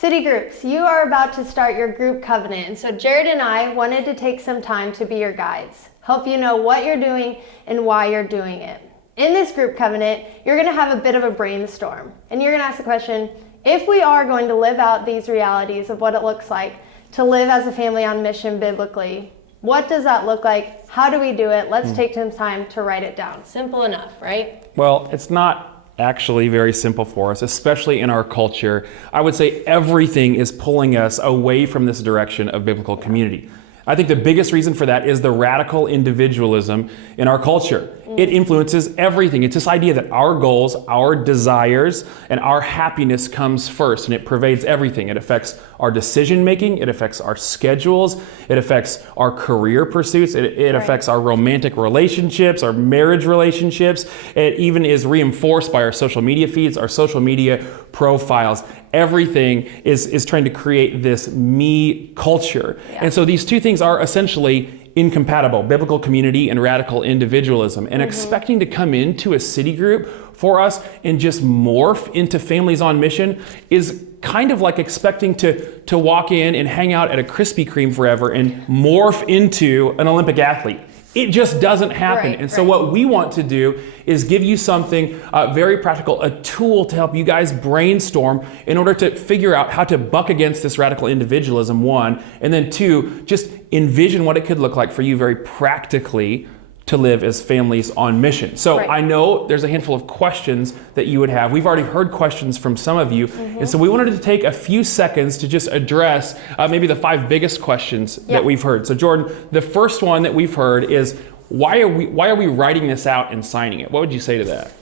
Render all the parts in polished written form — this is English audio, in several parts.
City groups, you are about to start your group covenant, and so Jared and I wanted to take some time to be your guides, help you know what you're doing and why you're doing it. In this group covenant, you're going to have a bit of a brainstorm, and you're going to ask the question, if we are going to live out these realities of what it looks like to live as a family on mission biblically, what does that look like? How do we do it? Let's take some time to write it down. Simple enough, right? Well, it's not actually very simple for us, especially in our culture. I would say everything is pulling us away from this direction of biblical community. I think the biggest reason for that is the radical individualism in our culture. It influences everything. It's this idea that our goals, our desires, and our happiness comes first, and it pervades everything. It affects our decision making, it affects our schedules, it affects our career pursuits, it affects our romantic relationships, our marriage relationships. It even is reinforced by our social media feeds, our social media profiles. Everything is trying to create this me culture. Yeah. And so these two things are essentially incompatible, biblical community and radical individualism. And expecting to come into a city group for us and just morph into families on mission is kind of like expecting to walk in and hang out at a Krispy Kreme forever and morph into an Olympic athlete. It just doesn't happen. So what we want to do is give you something very practical, a tool to help you guys brainstorm in order to figure out how to buck against this radical individualism, one, and then two, just envision what it could look like for you very practically to live as families on mission. So I know there's a handful of questions that you would have. We've already heard questions from some of you. And so we wanted to take a few seconds to just address maybe the 5 biggest questions that we've heard. So Jordan, the first one that we've heard is, why are we writing this out and signing it? What would you say to that?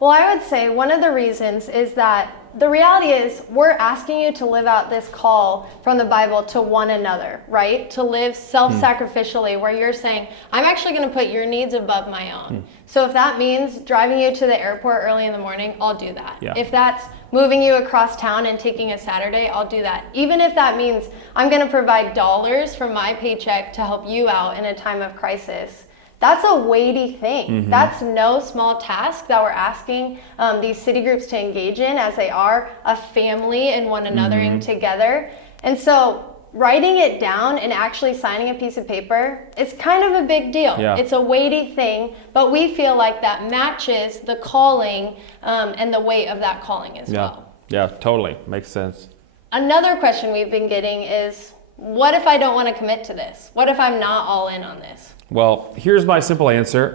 Well, I would say one of the reasons is that the reality is we're asking you to live out this call from the Bible to one another, right? To live self-sacrificially, where you're saying, I'm actually going to put your needs above my own. So if that means driving you to the airport early in the morning, I'll do that. Yeah. If that's moving you across town and taking a Saturday, I'll do that. Even if that means I'm going to provide dollars from my paycheck to help you out in a time of crisis. That's a weighty thing. That's no small task that we're asking these city groups to engage in, as they are a family and one anothering together. And so writing it down and actually signing a piece of paper, it's kind of a big deal. Yeah. It's a weighty thing, but we feel like that matches the calling and the weight of that calling as well. Yeah, totally. Makes sense. Another question we've been getting is, what if I don't want to commit to this? What if I'm not all in on this? Well, here's my simple answer.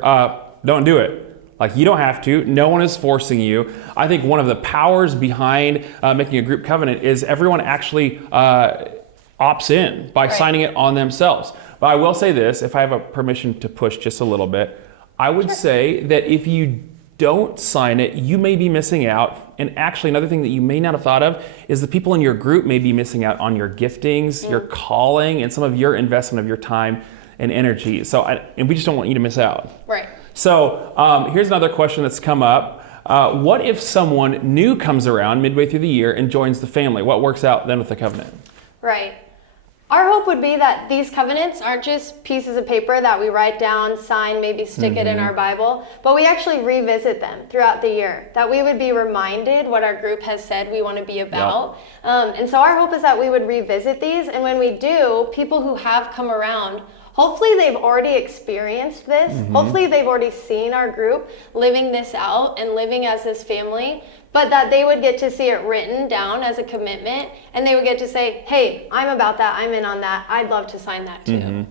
Don't do it. Like, you don't have to. No one is forcing you. I think one of the powers behind making a group covenant is everyone actually opts in by signing it on themselves. But I will say this, if I have a permission to push just a little bit, I would say that if you don't sign it, you may be missing out. And actually, another thing that you may not have thought of is the people in your group may be missing out on your giftings, your calling, and some of your investment of your time and energy. And we just don't want you to miss out. Right. So here's another question that's come up. What if someone new comes around midway through the year and joins the family? What works out then with the covenant? Right. Our hope would be that these covenants aren't just pieces of paper that we write down, sign, maybe stick it in our Bible, but we actually revisit them throughout the year, that we would be reminded what our group has said we want to be about. And so our hope is that we would revisit these, and when we do, people who have come around, hopefully they've already experienced this. Hopefully they've already seen our group living this out and living as this family, but that they would get to see it written down as a commitment, and they would get to say, hey, I'm about that, I'm in on that, I'd love to sign that too.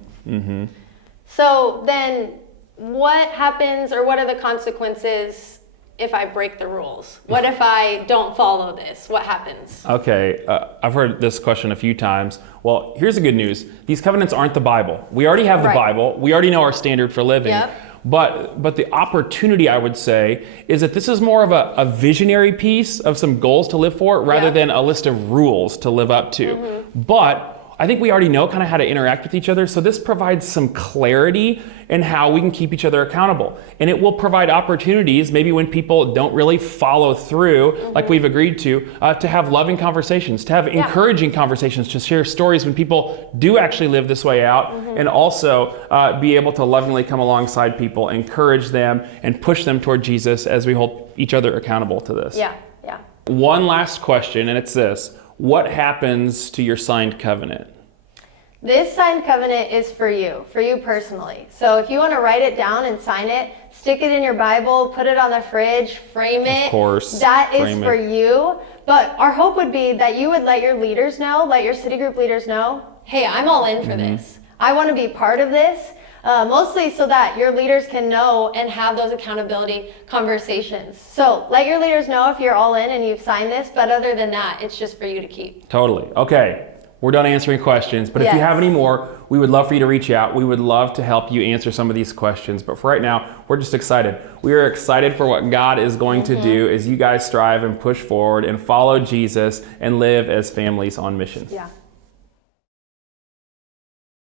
So then what happens, or what are the consequences if I break the rules? What if I don't follow this? What happens? Okay, I've heard this question a few times. Well, here's the good news. These covenants aren't the Bible. We already have the Bible. We already know our standard for living. But the opportunity, I would say, is that this is more of a visionary piece of some goals to live for rather than a list of rules to live up to. But I think we already know kind of how to interact with each other, so this provides some clarity in how we can keep each other accountable. And it will provide opportunities, maybe when people don't really follow through like we've agreed to have loving conversations, to have encouraging conversations, to share stories when people do actually live this way out, and also be able to lovingly come alongside people, encourage them, and push them toward Jesus as we hold each other accountable to this. One last question, and it's this. what happens to your signed covenant? This signed covenant is for you personally. So if you want to write it down and sign it, stick it in your Bible, put it on the fridge, frame it. Of course. That is for you. But our hope would be that you would let your leaders know, let your city group leaders know, hey, I'm all in for this. I want to be part of this. Mostly so that your leaders can know and have those accountability conversations. So let your leaders know if you're all in and you've signed this, but other than that, it's just for you to keep. Totally. Okay. We're done answering questions, but if you have any more, we would love for you to reach out. We would love to help you answer some of these questions. But for right now, we're just excited. We are excited for what God is going to do as you guys strive and push forward and follow Jesus and live as families on mission. Yeah.